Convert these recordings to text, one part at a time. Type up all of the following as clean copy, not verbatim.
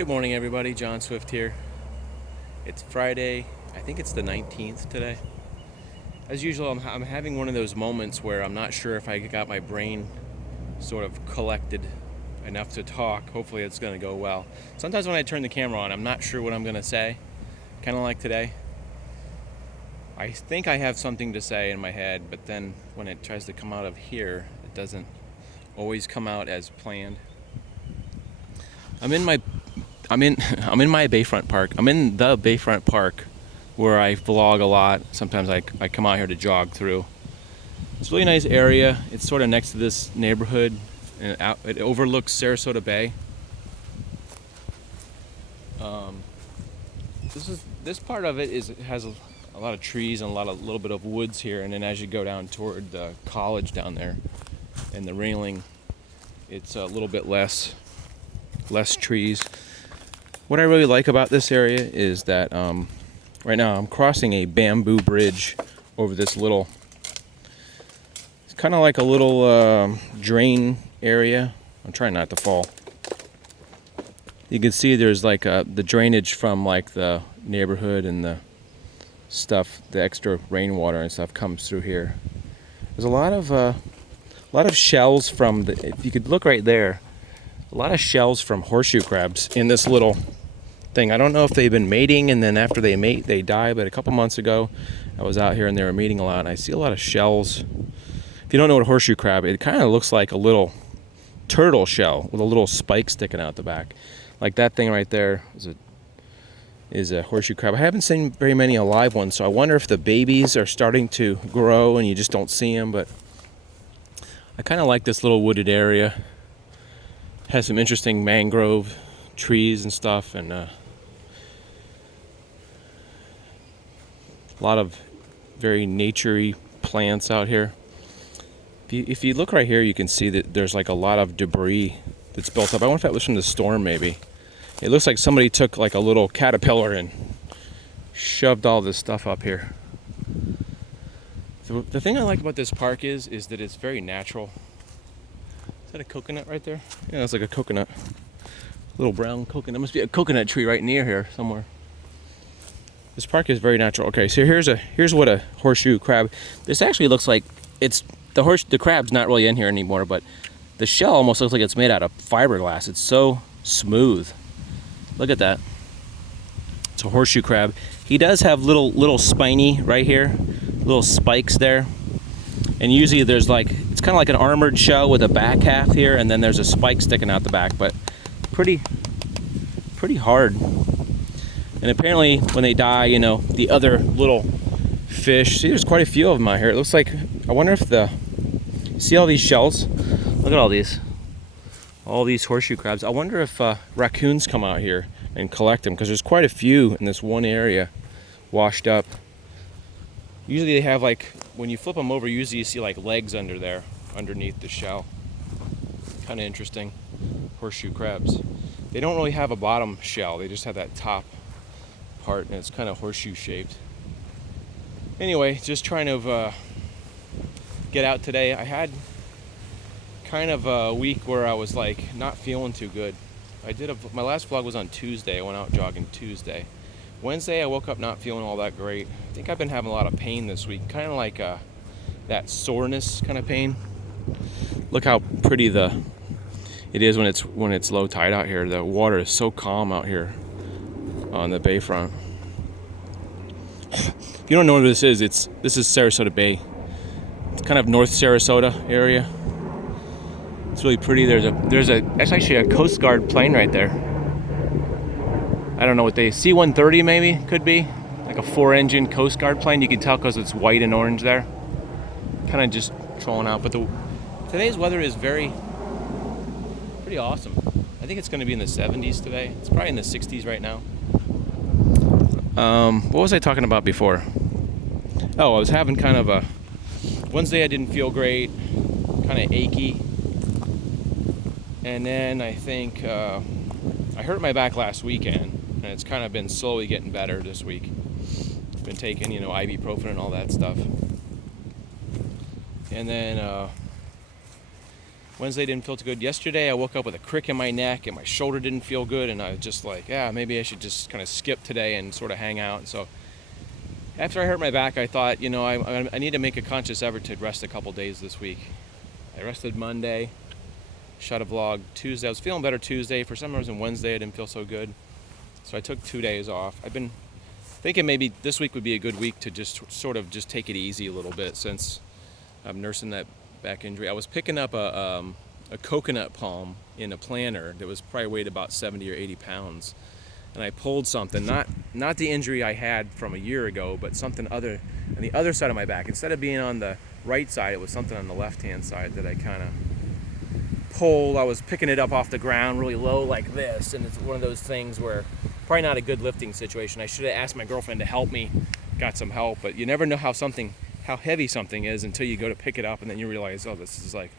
Good morning, everybody. John Swift here. It's Friday. I think it's the 19th today. As usual, I'm having one of those moments where I'm not sure if I got my brain sort of collected enough to talk. Hopefully it's going to go well. Sometimes when I turn the camera on, I'm not sure what I'm going to say. Kind of like today. I think I have something to say in my head, but then when it tries to come out of here, it doesn't always come out as planned. I'm in my bayfront park. I'm in the bayfront park where I vlog a lot. Sometimes I come out here to jog through. It's a really nice area. It's sort of next to this neighborhood, and it overlooks Sarasota Bay. This part of it has a lot of trees and a little bit of woods here, and then as you go down toward the college down there and the railing, it's a little bit less trees. What I really like about this area is that right now I'm crossing a bamboo bridge over this little, it's kind of like a little drain area. I'm trying not to fall. You can see there's like the drainage from like the neighborhood and the stuff, the extra rainwater and stuff comes through here. There's a lot of shells from if you could look right there, a lot of shells from horseshoe crabs in this little thing. I don't know if they've been mating and then after they mate they die, but a couple months ago I was out here and they were mating a lot and I see a lot of shells. If you don't know what a horseshoe crab, it kind of looks like a little turtle shell with a little spike sticking out the back. Like that thing right there is a horseshoe crab. I haven't seen very many alive ones, so I wonder if the babies are starting to grow and you just don't see them, but I kind of like this little wooded area. It has some interesting mangrove trees and stuff, and a lot of very naturey plants out here. If you look right here, you can see that there's like a lot of debris that's built up. I wonder if that was from the storm maybe. It looks like somebody took like a little caterpillar and shoved all this stuff up here. So the thing I like about this park is that it's very natural. Is that a coconut right there? Yeah, it's like a coconut. Little brown coconut. There must be a coconut tree right near here somewhere. This park is very natural. Okay, so here's what a horseshoe crab. This actually looks like it's the crab's not really in here anymore, but the shell almost looks like it's made out of fiberglass. It's so smooth. Look at that. It's a horseshoe crab. He does have little spiny right here, little spikes there. And usually there's like, it's kind of like an armored shell with a back half here, and then there's a spike sticking out the back, but pretty hard. And apparently when they die, you know, the other little fish, see there's quite a few of them out here. It looks like, I wonder if see all these shells? Look at all these horseshoe crabs. I wonder if raccoons come out here and collect them, because there's quite a few in this one area washed up. Usually they have like, when you flip them over, usually you see like legs underneath the shell. Kind of interesting. Horseshoe crabs. They don't really have a bottom shell, they just have that top part, and it's kind of horseshoe shaped. Anyway, just trying to get out today. I had kind of a week where I was like not feeling too good. My last vlog was on Tuesday. I went out jogging Tuesday. Wednesday I woke up not feeling all that great. I think I've been having a lot of pain this week, kind of like that soreness kind of pain. Look how pretty it is when it's low tide out here. The water is so calm out here on the bayfront. If you don't know what this is, this is Sarasota Bay. It's kind of North Sarasota area. It's really pretty. There's actually a Coast Guard plane right there. I don't know what C-130 maybe, could be. Like a 4-engine Coast Guard plane. You can tell because it's white and orange there. Kind of just trolling out. But today's weather is pretty awesome. I think it's going to be in the 70s today. It's probably in the 60s right now. What was I talking about before? Oh, I was having kind of a Wednesday. I didn't feel great, kind of achy, and then I think I hurt my back last weekend, and it's kind of been slowly getting better this week. Been taking, ibuprofen and all that stuff, and then Wednesday didn't feel too good. Yesterday I woke up with a crick in my neck and my shoulder didn't feel good, and I was just like, yeah, maybe I should just kind of skip today and sort of hang out. And so after I hurt my back, I thought, I need to make a conscious effort to rest a couple days this week. I rested Monday, shot a vlog Tuesday. I was feeling better Tuesday. For some reason Wednesday I didn't feel so good. So I took 2 days off. I've been thinking maybe this week would be a good week to just sort of just take it easy a little bit since I'm nursing that back injury. I was picking up a coconut palm in a planter that was probably weighed about 70 or 80 pounds. And I pulled something, not the injury I had from a year ago, but something other on the other side of my back. Instead of being on the right side, it was something on the left-hand side that I kind of pulled. I was picking it up off the ground really low like this, and it's one of those things where probably not a good lifting situation. I should have asked my girlfriend to help me, got some help, but you never know how heavy something is until you go to pick it up, and then you realize, oh, this is like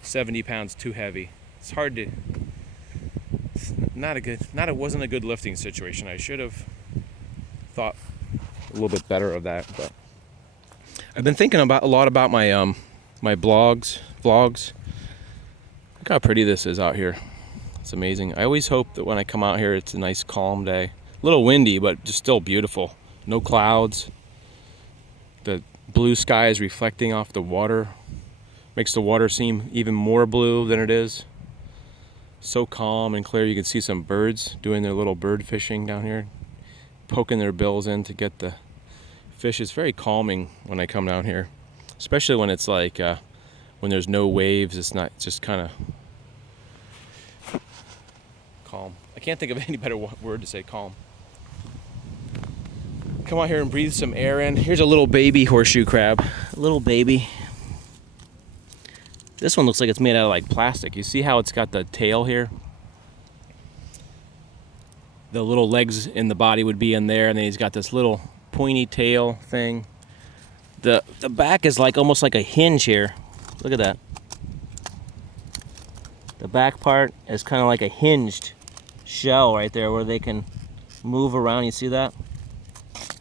70 pounds too heavy. It's hard to, it wasn't a good lifting situation. I should have thought a little bit better of that. But I've been thinking a lot about my my vlogs. Look how pretty this is out here. It's amazing. I always hope that when I come out here, it's a nice calm day. A little windy, but just still beautiful. No clouds. The blue sky is reflecting off the water. Makes the water seem even more blue than it is. So calm and clear. You can see some birds doing their little bird fishing down here, poking their bills in to get the fish. It's very calming when I come down here, especially when it's like when there's no waves. It's not just kind of calm. I can't think of any better word to say calm. Come out here and breathe some air in. Here's a little baby horseshoe crab. A little baby. This one looks like it's made out of like plastic. You see how it's got the tail here? The little legs in the body would be in there, and then he's got this little pointy tail thing. The back is like almost like a hinge here. Look at that. The back part is kind of like a hinged shell right there where they can move around. You see that?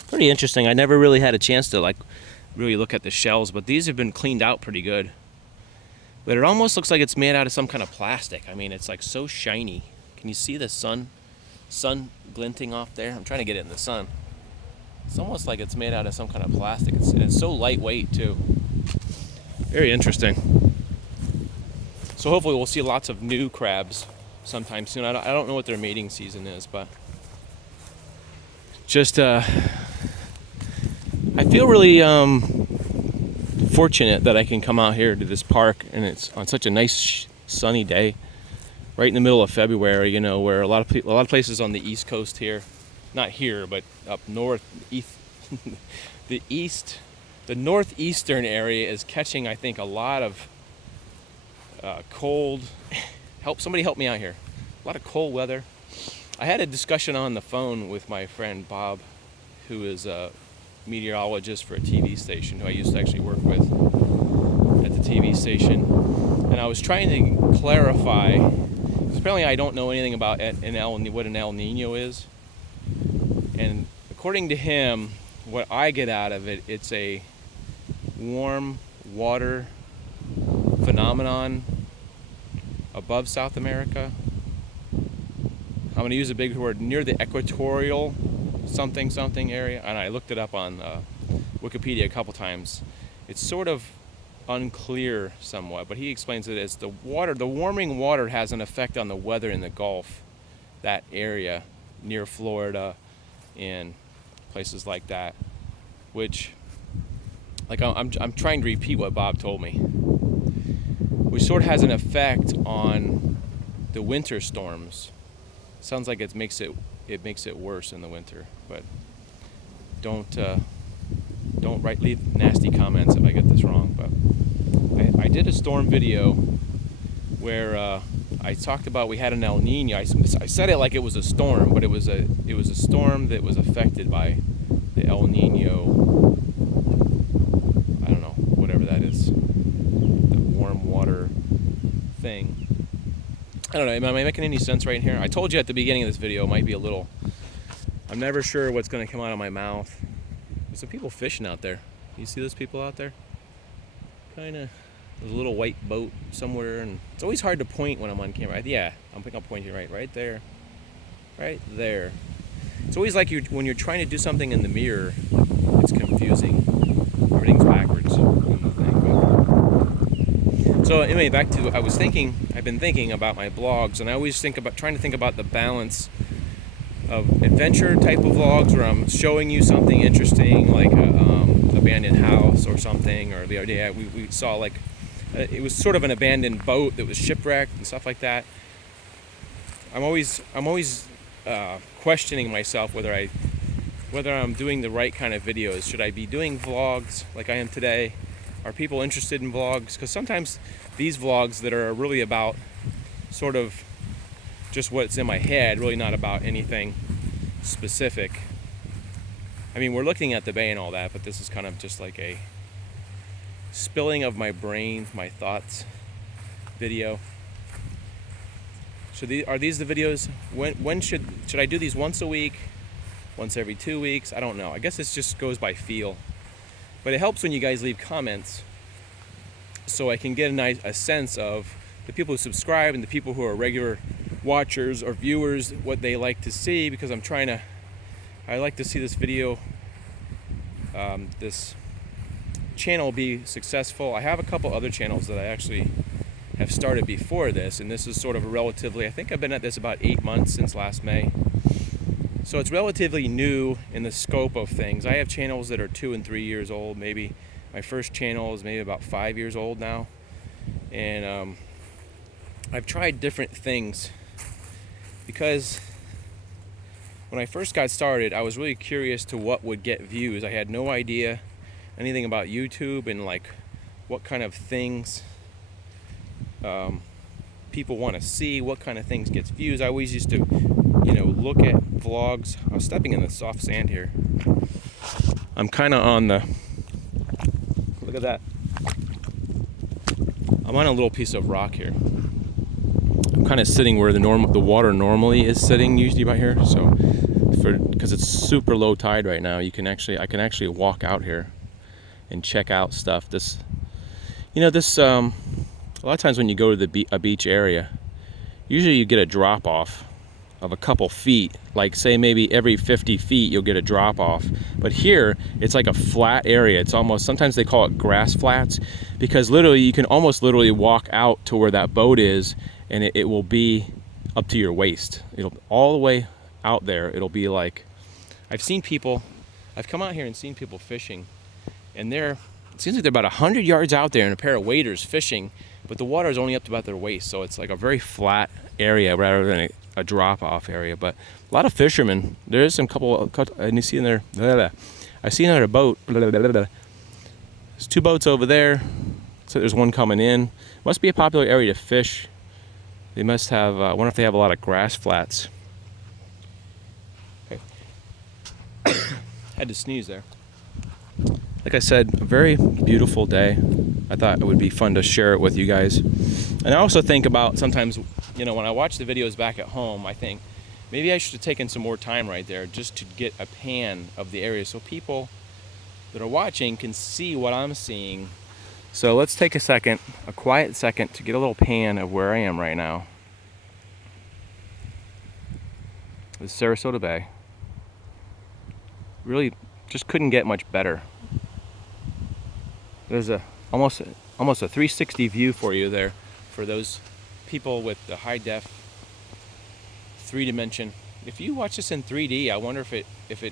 Pretty interesting. I never really had a chance to like really look at the shells, but these have been cleaned out pretty good. But it almost looks like it's made out of some kind of plastic. I mean, it's like so shiny. Can you see the sun glinting off there? I'm trying to get it in the sun. It's almost like it's made out of some kind of plastic. It's so lightweight too. Very interesting. So hopefully we'll see lots of new crabs sometime soon. I don't know what their mating season is, but just I feel really fortunate that I can come out here to this park, and it's on such a nice sunny day, right in the middle of February. Where a lot of places on the East Coast here, not here, but up north, the northeastern area is catching, I think, a lot of cold. Somebody help me out here. A lot of cold weather. I had a discussion on the phone with my friend Bob, who is a meteorologist for a TV station who I used to actually work with at the TV station, and I was trying to clarify, because apparently I don't know anything about what an El Nino is, and according to him, what I get out of it, it's a warm water phenomenon above South America. I'm going to use a big word, near the equatorial something area, and I looked it up on Wikipedia a couple times. It's sort of unclear somewhat, but he explains it as the warming water has an effect on the weather in the Gulf, that area near Florida and places like that, which, like, I'm trying to repeat what Bob told me, which sort of has an effect on the winter storms. Sounds like it makes it worse in the winter, but don't leave nasty comments if I get this wrong. But I did a storm video where I talked about we had an El Nino. I said it like it was a storm, but it was a storm that was affected by the El Nino. I don't know, whatever that is, the warm water thing. I don't know, am I making any sense right here? I told you at the beginning of this video, it might be a little, I'm never sure what's going to come out of my mouth. There's some people fishing out there. You see those people out there? Kind of There's a little white boat somewhere, and it's always hard to point when I'm on camera. Yeah, I'm pointing right there, right there. It's always like when you're trying to do something in the mirror, it's confusing. Everything's backwards on the thing. So anyway, back to I've been thinking about my vlogs, and I always trying to think about the balance of adventure type of vlogs where I'm showing you something interesting, like a abandoned house or something, or the other day we saw like it was sort of an abandoned boat that was shipwrecked and stuff like that. I'm always questioning myself whether I'm doing the right kind of videos. Should I be doing vlogs like I am today? Are people interested in vlogs? Because sometimes these vlogs that are really about sort of just what's in my head, really not about anything specific. I mean, we're looking at the bay and all that, but this is kind of just like a spilling of my brain, my thoughts video. So are these the videos? When should I do these once a week? Once every 2 weeks? I don't know. I guess this just goes by feel. But it helps when you guys leave comments so I can get a sense of the people who subscribe and the people who are regular watchers or viewers, what they like to see, because I like to see this video, this channel be successful. I have a couple other channels that I actually have started before this, and this is sort of a relatively, I think I've been at this about 8 months, since last May. So it's relatively new in the scope of things. I have channels that are 2 and 3 years old, maybe. My first channel is maybe about 5 years old now. And I've tried different things because when I first got started, I was really curious to what would get views. I had no idea anything about YouTube and like what kind of things people want to see, what kind of things gets views. I always used to, look at vlogs. I was stepping in the soft sand here. I'm kind of on the, look at that. I'm on a little piece of rock here. I'm kind of sitting where the water normally is sitting, usually about here. So, because it's super low tide right now, I can actually walk out here and check out stuff. A lot of times when you go to a beach area, usually you get a drop off of a couple feet. Like say maybe every 50 feet you'll get a drop off. But here it's like a flat area. It's almost, sometimes they call it grass flats, because literally you can almost literally walk out to where that boat is, and it will be up to your waist. It'll all the way out there. It'll be like, I've come out here and seen people fishing, and it seems like they're about 100 yards out there in a pair of waders fishing, but the water is only up to about their waist, so it's like a very flat area rather than a drop-off area. But a lot of fishermen, there's some couple, and you see in there, I see another boat, there's 2 boats over there, so there's one coming in. Must be a popular area to fish. They must have, I wonder if they have a lot of grass flats. Okay. Had to sneeze there. Like I said, a very beautiful day. I thought it would be fun to share it with you guys. And I also think about sometimes, when I watch the videos back at home, I think maybe I should have taken some more time right there just to get a pan of the area so people that are watching can see what I'm seeing. So let's take a quiet second to get a little pan of where I am right now. This is Sarasota Bay. Really just couldn't get much better. There's almost a 360 view for you there for those people with the high def 3D. If you watch this in 3D, I wonder if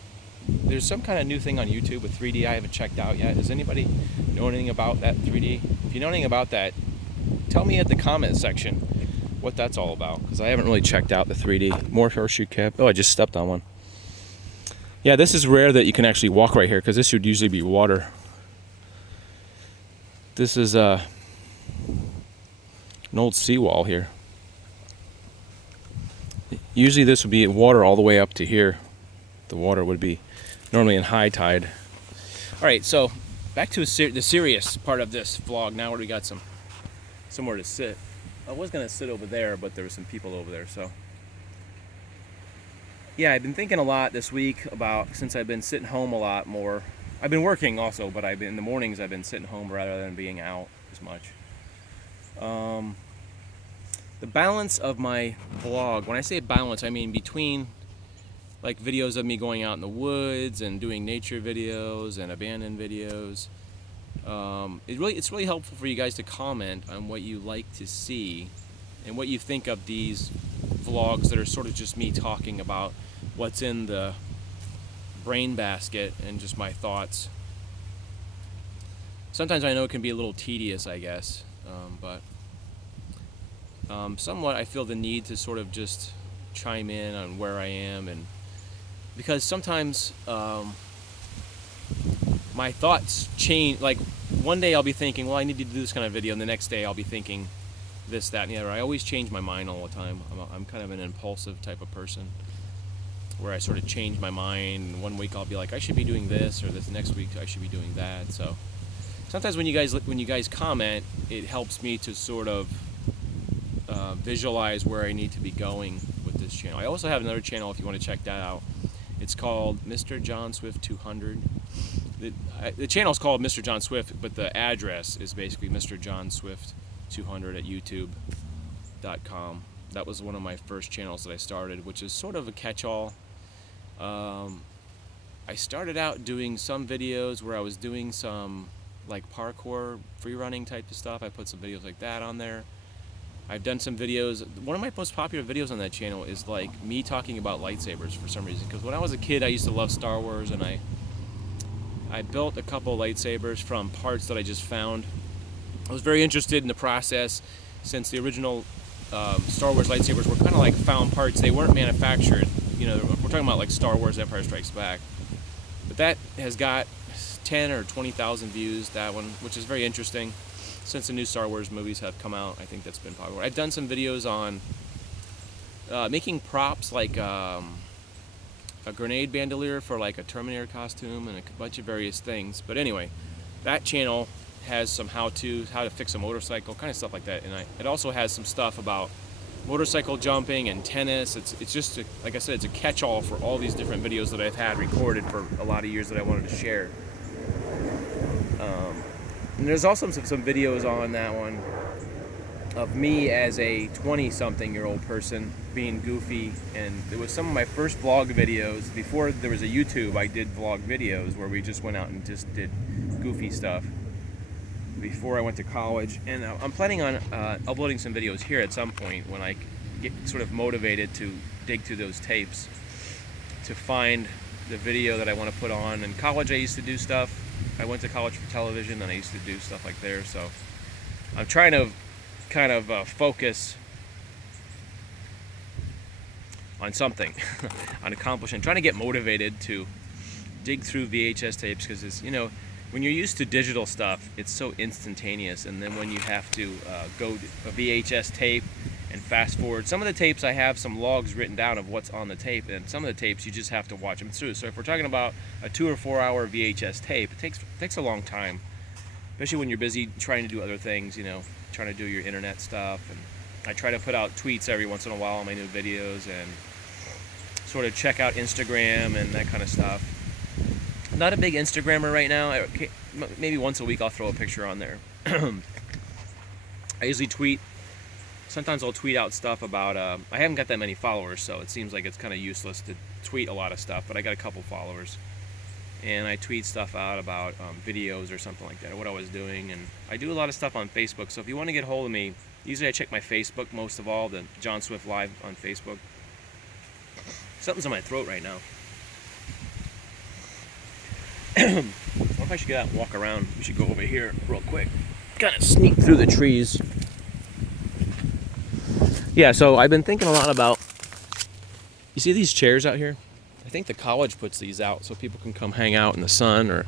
there's some kind of new thing on YouTube with 3D I haven't checked out yet. Does anybody know anything about that 3D? If you know anything about that, tell me at the comment section what that's all about, because I haven't really checked out the 3D. More horseshoe cap. Oh, I just stepped on one. Yeah, this is rare that you can actually walk right here, because this would usually be water. This is an old seawall here. Usually this would be water all the way up to here. The water would be normally in high tide. All right, so back to the serious part of this vlog. Now we got somewhere to sit. I was gonna sit over there, but there were some people over there. So yeah, I've been thinking a lot this week about, since I've been sitting home a lot more. I've been working also, but in the mornings I've been sitting home rather than being out as much. The balance of my vlog, when I say balance, I mean between like videos of me going out in the woods and doing nature videos and abandoned videos. It's really helpful for you guys to comment on what you like to see and what you think of these vlogs that are sort of just me talking about what's in the brain basket and just my thoughts. Sometimes I know it can be a little tedious, I guess, but somewhat I feel the need to sort of just chime in on where I am, and because sometimes my thoughts change. Like one day I'll be thinking, well, I need to do this kind of video, and the next day I'll be thinking this, that, and the other. I always change my mind all the time. I'm kind of an impulsive type of person where I sort of change my mind. One week I'll be like, I should be doing this, or this next week I should be doing that. So sometimes when you guys comment, it helps me to sort of visualize where I need to be going with this channel. I also have another channel if you want to check that out. It's called Mr. John Swift 200. The channel's called Mr. John Swift, but the address is basically Mr. John Swift 200 at youtube.com. That was one of my first channels that I started, which is sort of a catch-all. I started out doing some videos where I was doing some like parkour, free running type of stuff. I put some videos like that on there. I've done some videos. One of my most popular videos on that channel is like me talking about lightsabers for some reason, because when I was a kid I used to love Star Wars, and I built a couple lightsabers from parts that I just found. I was very interested in the process, since the original Star Wars lightsabers were kind of like found parts. They weren't manufactured. You know, we're talking about like Star Wars Empire Strikes Back. But that has got 10 or 20,000 views, that one, which is very interesting. Since the new Star Wars movies have come out, I think that's been popular. I've done some videos on making props, like a grenade bandolier for like a Terminator costume and a bunch of various things. But anyway, that channel has some how-to fix a motorcycle, kind of stuff like that. And it also has some stuff about motorcycle jumping and tennis. It's just, like I said, it's a catch-all for all these different videos that I've had recorded for a lot of years that I wanted to share. And there's also some videos on that one of me as a 20-something-year-old person being goofy, and it was some of my first vlog videos. Before there was a YouTube, I did vlog videos where we just went out and just did goofy stuff before I went to college. And I'm planning on uploading some videos here at some point when I get sort of motivated to dig through those tapes to find the video that I want to put on. In college I used to do stuff. I went to college for television, and I used to do stuff like there. So I'm trying to kind of focus on something, on accomplishing, trying to get motivated to dig through VHS tapes, because it's, you know, when you're used to digital stuff, it's so instantaneous, and then when you have to go to a VHS tape and fast forward, some of the tapes I have some logs written down of what's on the tape, and some of the tapes you just have to watch them through. So if we're talking about a 2 or 4 hour VHS tape, it takes a long time, especially when you're busy trying to do other things, you know, trying to do your internet stuff. And I try to put out tweets every once in a while on my new videos, and sort of check out Instagram and that kind of stuff. I'm not a big Instagrammer right now. Maybe once a week I'll throw a picture on there. I usually tweet. Sometimes I'll tweet out stuff about, I haven't got that many followers, so it seems like it's kind of useless to tweet a lot of stuff, but I got a couple followers. And I tweet stuff out about videos or something like that, or what I was doing. And I do a lot of stuff on Facebook, so if you want to get hold of me, usually I check my Facebook most of all, the John Swift Live on Facebook. Something's in my throat right now. I wonder if I should get out and walk around. We should go over here real quick. Kind of sneak through the trees. Yeah, so I've been thinking a lot about, you see these chairs out here? I think the college puts these out so people can come hang out in the sun, or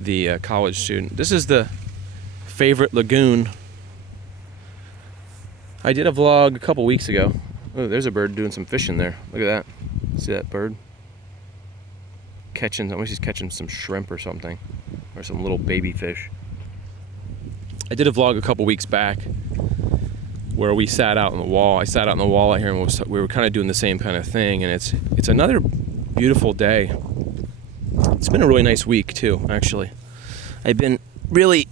the college student. This is the favorite lagoon. I did a vlog a couple weeks ago. Oh, there's a bird doing some fishing there. Look at that. See that bird? I wish he's catching some shrimp or something, or some little baby fish. I did a vlog a couple weeks back where we sat out on the wall. I sat out on the wall out here, and we were kind of doing the same kind of thing. And it's another beautiful day. It's been a really nice week too, actually. I've been really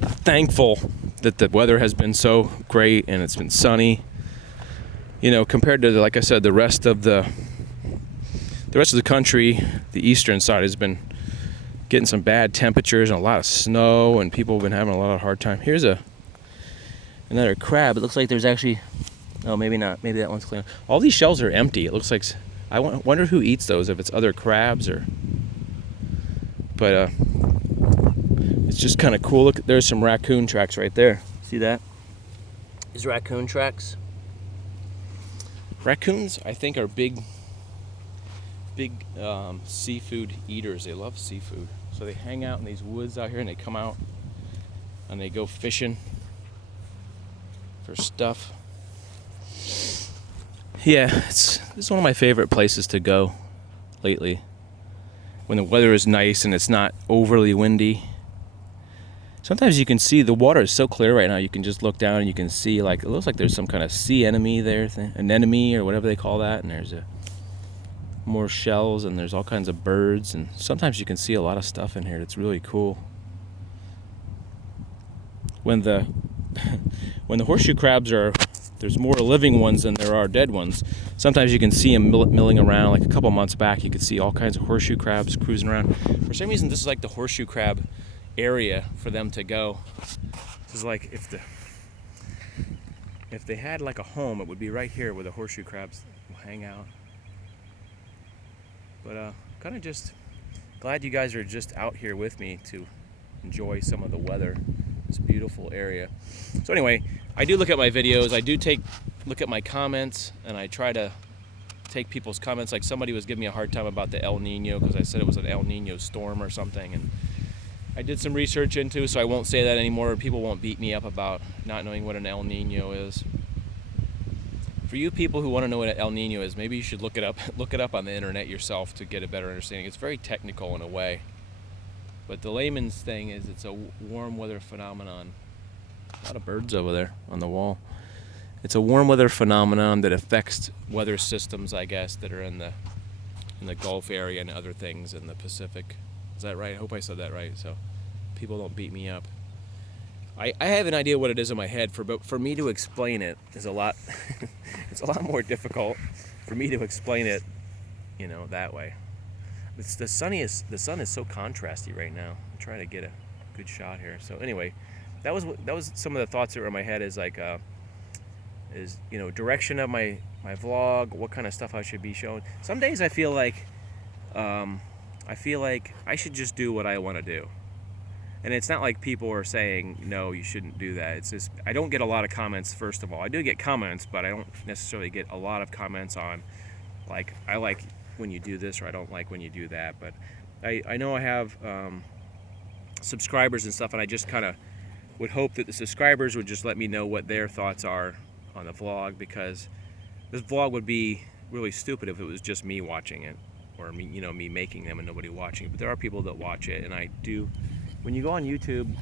thankful that the weather has been so great and it's been sunny. Compared to, like I said, the rest of the country, the eastern side has been getting some bad temperatures and a lot of snow, and people have been having a lot of hard time. Here's another crab. It looks like there's actually, oh, maybe not. Maybe that one's clean. All these shells are empty. It looks like, I wonder who eats those, if it's other crabs or, but it's just kind of cool. Look, there's some raccoon tracks right there. See that? These raccoon tracks. Raccoons, I think, are big seafood eaters. They love seafood. So they hang out in these woods out here, and they come out and they go fishing for stuff. Yeah, it's one of my favorite places to go lately. When the weather is nice and it's not overly windy. Sometimes you can see the water is so clear right now, you can just look down and you can see, like, it looks like there's some kind of sea enemy there, anemone or whatever they call that, and there's more shells, and there's all kinds of birds, and sometimes you can see a lot of stuff in here that's really cool. When the horseshoe crabs there's more living ones than there are dead ones. Sometimes you can see them milling around. Like a couple months back, you could see all kinds of horseshoe crabs cruising around. For some reason, this is like the horseshoe crab area for them to go. This is like if they had like a home, it would be right here where the horseshoe crabs will hang out. But kind of just glad you guys are just out here with me to enjoy some of the weather. This beautiful area. So anyway, I do look at my videos. I do look at my comments, and I try to take people's comments. Like somebody was giving me a hard time about the El Nino because I said it was an El Nino storm or something, and I did some research into, so I won't say that anymore. People won't beat me up about not knowing what an El Nino is. For you people who want to know what an El Nino is, maybe you should look it up on the internet yourself to get a better understanding. It's very technical in a way. But the layman's thing is it's a warm weather phenomenon. A lot of birds over there on the wall. It's a warm weather phenomenon that affects weather systems, I guess, that are in the Gulf area and other things in the Pacific. Is that right? I hope I said that right, so people don't beat me up. I have an idea what it is in my head, but for me to explain it is a lot it's a lot more difficult for me to explain it, that way. The sun is so contrasty right now. I'm trying to get a good shot here. So anyway, that was some of the thoughts that were in my head, is like direction of my vlog, what kind of stuff I should be showing. Some days I feel like I should just do what I want to do. And it's not like people are saying, no, you shouldn't do that. It's just, I don't get a lot of comments, first of all. I do get comments, but I don't necessarily get a lot of comments on, like, I like when you do this, or I don't like when you do that. But I know I have subscribers and stuff, and I just kind of would hope that the subscribers would just let me know what their thoughts are on the vlog, because this vlog would be really stupid if it was just me watching it, or me making them and nobody watching it. But there are people that watch it, and I do. When you go on YouTube,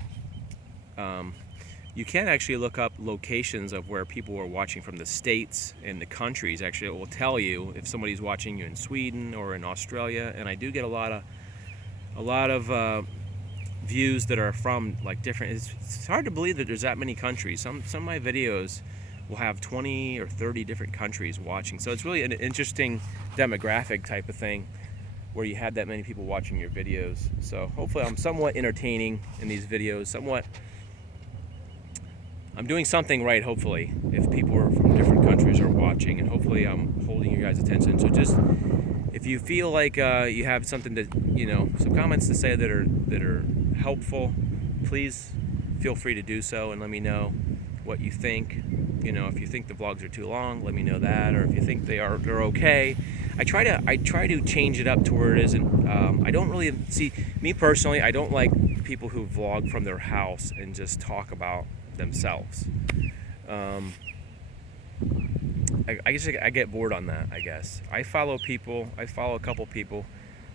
you can actually look up locations of where people are watching from the states and the countries. Actually, it will tell you if somebody's watching you in Sweden or in Australia. And I do get a lot of views that are from like different. It's hard to believe that there's that many countries. Some of my videos will have 20 or 30 different countries watching. So it's really an interesting demographic type of thing, where you have that many people watching your videos. So hopefully I'm somewhat entertaining in these videos, I'm doing something right, hopefully, if people are from different countries are watching, and hopefully I'm holding your guys' attention. So just, if you feel like you have something to, some comments to say that are helpful, please feel free to do so, and let me know what you think. If you think the vlogs are too long, let me know that, or if you think they're okay. I try to change it up to where it isn't. I don't really see, me personally, I don't like people who vlog from their house and just talk about themselves. I guess I get bored on that, I guess. I follow a couple people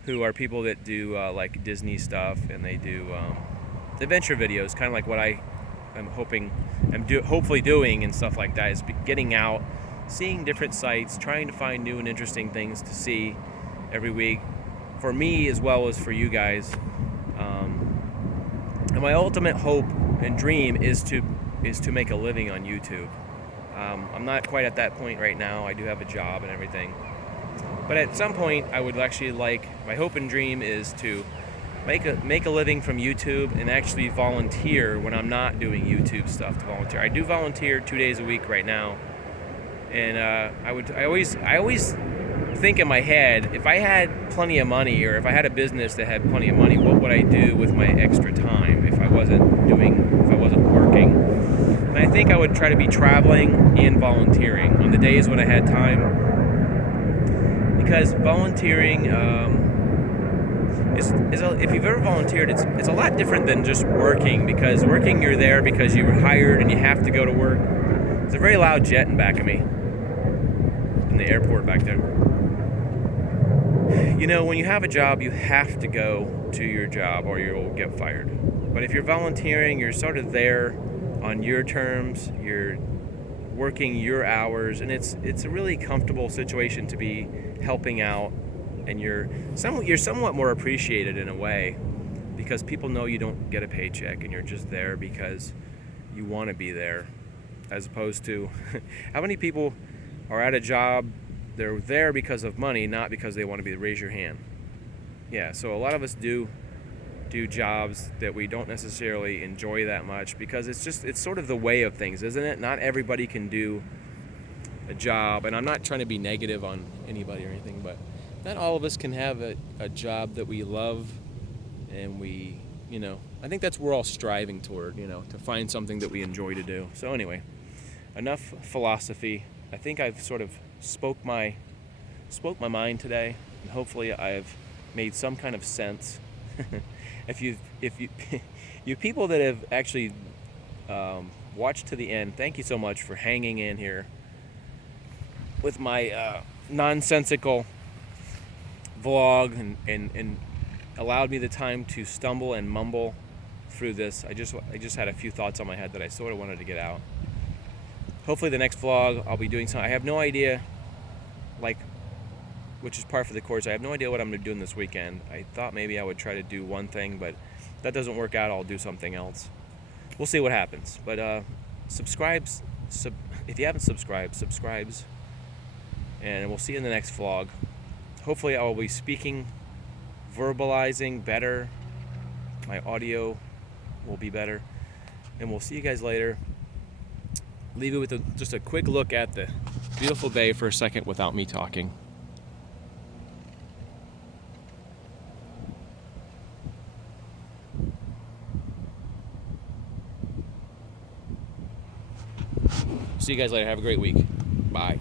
who are people that do like Disney stuff, and they do adventure videos, kind of like what I'm hopefully doing and stuff like that, is getting out, seeing different sites, trying to find new and interesting things to see every week, for me as well as for you guys. And my ultimate hope and dream is to is to make a living on YouTube. I'm not quite at that point right now. I do have a job and everything. But at some point, I would actually like, my hope and dream is to make a living from YouTube and actually volunteer when I'm not doing YouTube stuff to volunteer. I do volunteer 2 days a week right now. And I always think in my head, if I had plenty of money, or if I had a business that had plenty of money, what would I do with my extra time if I wasn't working? And I think I would try to be traveling and volunteering on the days when I had time, because volunteering if you've ever volunteered, it's a lot different than just working, because working, you're there because you were hired and you have to go to work. There's a very loud jet in back of me, in the airport back there. You know, when you have a job, you have to go to your job or you'll get fired. But if you're volunteering, you're sort of there on your terms, you're working your hours, and it's a really comfortable situation to be helping out, and you're somewhat more appreciated in a way, because people know you don't get a paycheck and you're just there because you want to be there, as opposed to how many people are at a job, they're there because of money, not because they want to be. Raise your hand. Yeah, so a lot of us do jobs that we don't necessarily enjoy that much, because it's sort of the way of things, isn't it? Not everybody can do a job, and I'm not trying to be negative on anybody or anything, but not all of us can have a job that we love, and I think that's what we're all striving toward, to find something that we enjoy to do. So anyway, enough philosophy. I think I've sort of spoke my mind today, and hopefully I've made some kind of sense. If you people that have actually watched to the end, thank you so much for hanging in here with my nonsensical vlog, and allowed me the time to stumble and mumble through this. I just had a few thoughts on my head that I sort of wanted to get out. Hopefully the next vlog I'll be doing something. I have no idea, which is par for the course. I have no idea what I'm going to do this weekend. I thought maybe I would try to do one thing, but if that doesn't work out, I'll do something else. We'll see what happens. But if you haven't subscribe, and we'll see you in the next vlog. Hopefully I will be speaking, verbalizing better. My audio will be better. And we'll see you guys later. Leave you with just a quick look at the beautiful bay for a second without me talking. See you guys later. Have a great week. Bye.